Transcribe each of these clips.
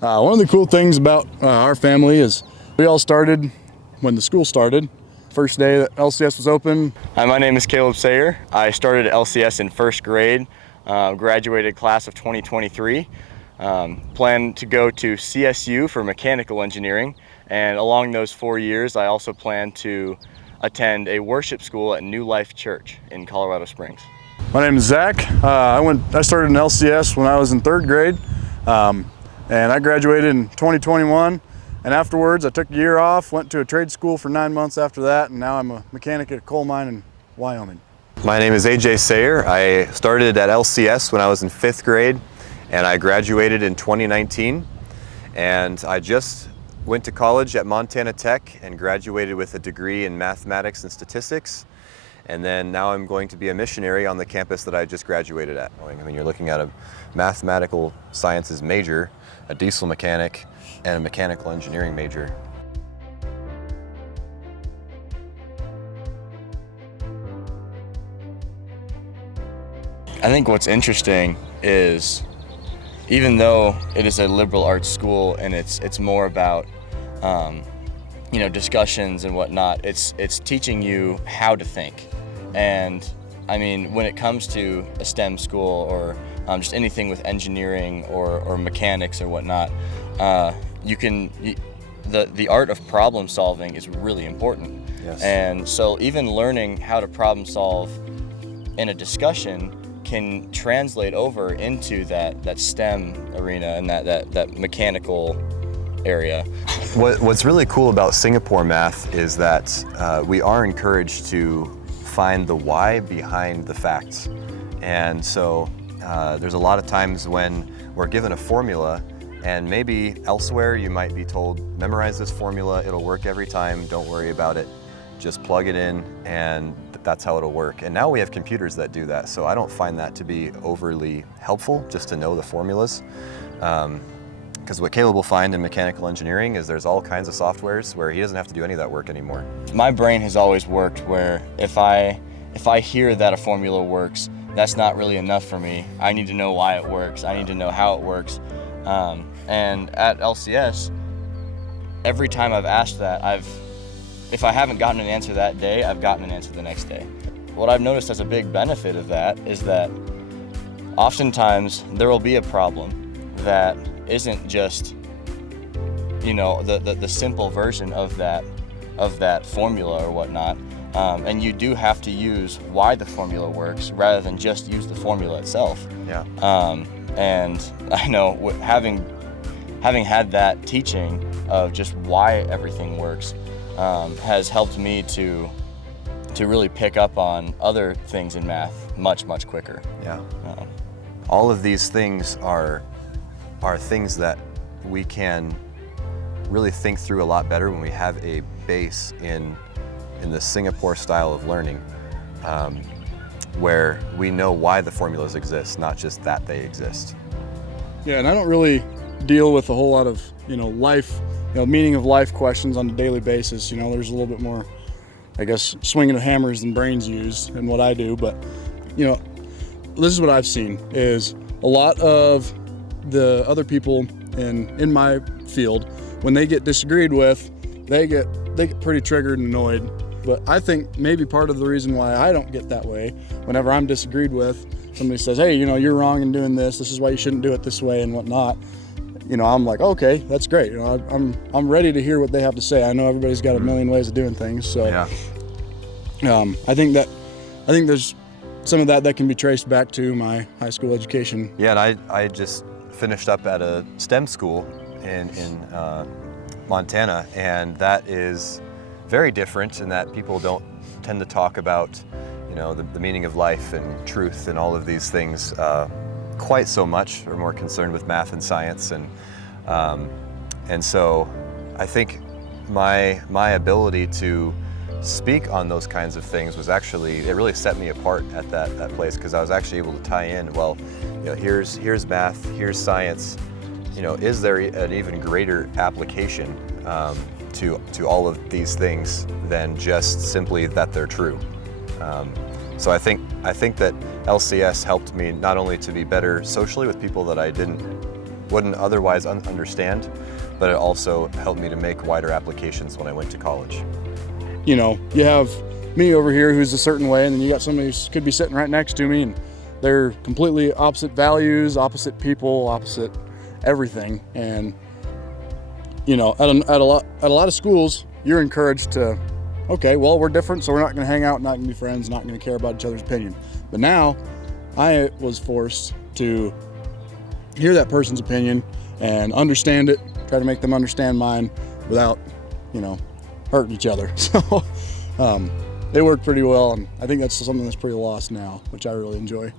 One of the cool things about our family is we all started when the school started. First day that LCS was open. Hi, my name is Caleb Seyer. I started at LCS in first grade, graduated class of 2023. Plan to go to CSU for mechanical engineering, and along those 4 years I also plan to attend a worship school at New Life Church in Colorado Springs. My name is Zach. I started in LCS when I was in third grade, and I graduated in 2021. And afterwards, I took a year off, went to a trade school for 9 months after that, and now I'm a mechanic at a coal mine in Wyoming. My name is AJ Seyer. I started at LCS when I was in 5th grade, and I graduated in 2019. And I just went to college at Montana Tech and graduated with a degree in mathematics and statistics. And then now I'm going to be a missionary on the campus that I just graduated at. I mean, you're looking at a mathematical sciences major, a diesel mechanic, and a mechanical engineering major. I think what's interesting is, even though it is a liberal arts school and it's more about discussions and whatnot, it's teaching you how to think. And I mean, when it comes to a STEM school or just anything with engineering or mechanics or whatnot, the art of problem solving is really important. Yes. And so even learning how to problem solve in a discussion can translate over into that STEM arena and that mechanical area. What's really cool about Singapore math is that we are encouraged to find the why behind the facts. And so there's a lot of times when we're given a formula, and maybe elsewhere you might be told, memorize this formula, it'll work every time, don't worry about it, just plug it in and that's how it'll work. And now we have computers that do that, so I don't find that to be overly helpful just to know the formulas. Because what Caleb will find in mechanical engineering is there's all kinds of softwares where he doesn't have to do any of that work anymore. My brain has always worked where if I hear that a formula works, that's not really enough for me. I need to know why it works. I need to know how it works. And at LCS, every time I've asked that, if I haven't gotten an answer that day, I've gotten an answer the next day. What I've noticed as a big benefit of that is that oftentimes there will be a problem that isn't just, the simple version of that formula or whatnot. And you do have to use why the formula works rather than just use the formula itself. Yeah. And I know having had that teaching of just why everything works has helped me to really pick up on other things in math much quicker. Yeah. All of these things are things that we can really think through a lot better when we have a base in the Singapore style of learning, where we know why the formulas exist, not just that they exist. Yeah, and I don't really deal with a whole lot of life, meaning of life questions on a daily basis. There's a little bit more, I guess, swinging of hammers than brains use in what I do. But this is what I've seen is a lot of the other people in my field, when they get disagreed with, they get pretty triggered and annoyed. But I think maybe part of the reason why I don't get that way, whenever I'm disagreed with, somebody says, hey, you're wrong in doing this is why you shouldn't do it this way and whatnot. I'm like, okay, that's great. I'm ready to hear what they have to say. I know everybody's got a million ways of doing things. So yeah. I think there's some of that can be traced back to my high school education. Yeah, and I just finished up at a STEM school in Montana, and that is very different in that people don't tend to talk about the meaning of life and truth and all of these things quite so much. We're more concerned with math and science, and so I think my ability to speak on those kinds of things was actually, it really set me apart at that place, because I was actually able to tie in, well, here's math, here's science, is there an even greater application to all of these things than just simply that they're true. So I think that LCS helped me not only to be better socially with people that I didn't wouldn't otherwise understand, but it also helped me to make wider applications when I went to college. You know, you have me over here who's a certain way, and then you got somebody who could be sitting right next to me, and they're completely opposite values, opposite people, opposite everything. And you know, at a lot of schools, you're encouraged to, okay, well, we're different, so we're not going to hang out, not going to be friends, not going to care about each other's opinion. But now, I was forced to hear that person's opinion and understand it, try to make them understand mine without, you know, hurting each other. So it worked pretty well, and I think that's something that's pretty lost now, which I really enjoy.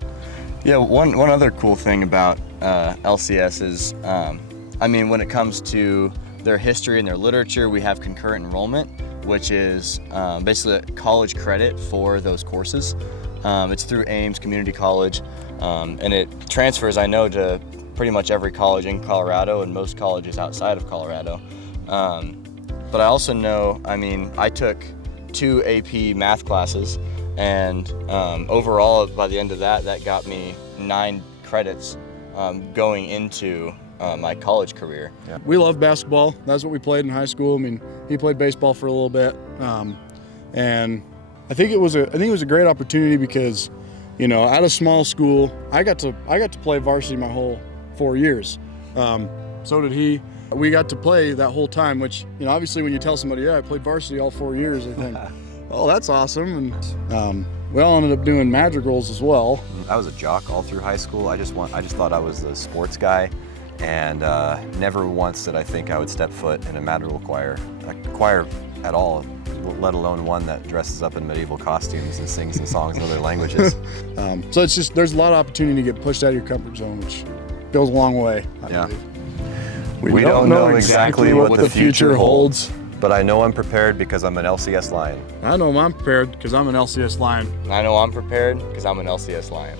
Yeah, one other cool thing about LCS is, I mean, when it comes to their history and their literature, we have concurrent enrollment, which is basically a college credit for those courses. It's through Ames Community College, and it transfers, I know, to pretty much every college in Colorado and most colleges outside of Colorado. But I also know, I mean, I took 2 AP math classes, and overall, by the end of that got me 9 credits going into my college career. Yeah. We love basketball. That's what we played in high school. I mean, he played baseball for a little bit, and I think it was a great opportunity because, you know, at a small school, I got to play varsity my whole 4 years. So did he. We got to play that whole time, which, you know, obviously when you tell somebody, yeah, I played varsity all 4 years, they think, oh, that's awesome. And we all ended up doing madrigals as well. I was a jock all through high school. I just thought I was the sports guy, and never once did I think I would step foot in a madrigal choir at all, let alone one that dresses up in medieval costumes and sings in songs in other languages. So it's just, there's a lot of opportunity to get pushed out of your comfort zone, which goes a long way, I believe. We don't know exactly what the future holds, but I know I'm prepared because I'm an LCS Lion. I know I'm prepared because I'm an LCS Lion. I know I'm prepared because I'm an LCS Lion.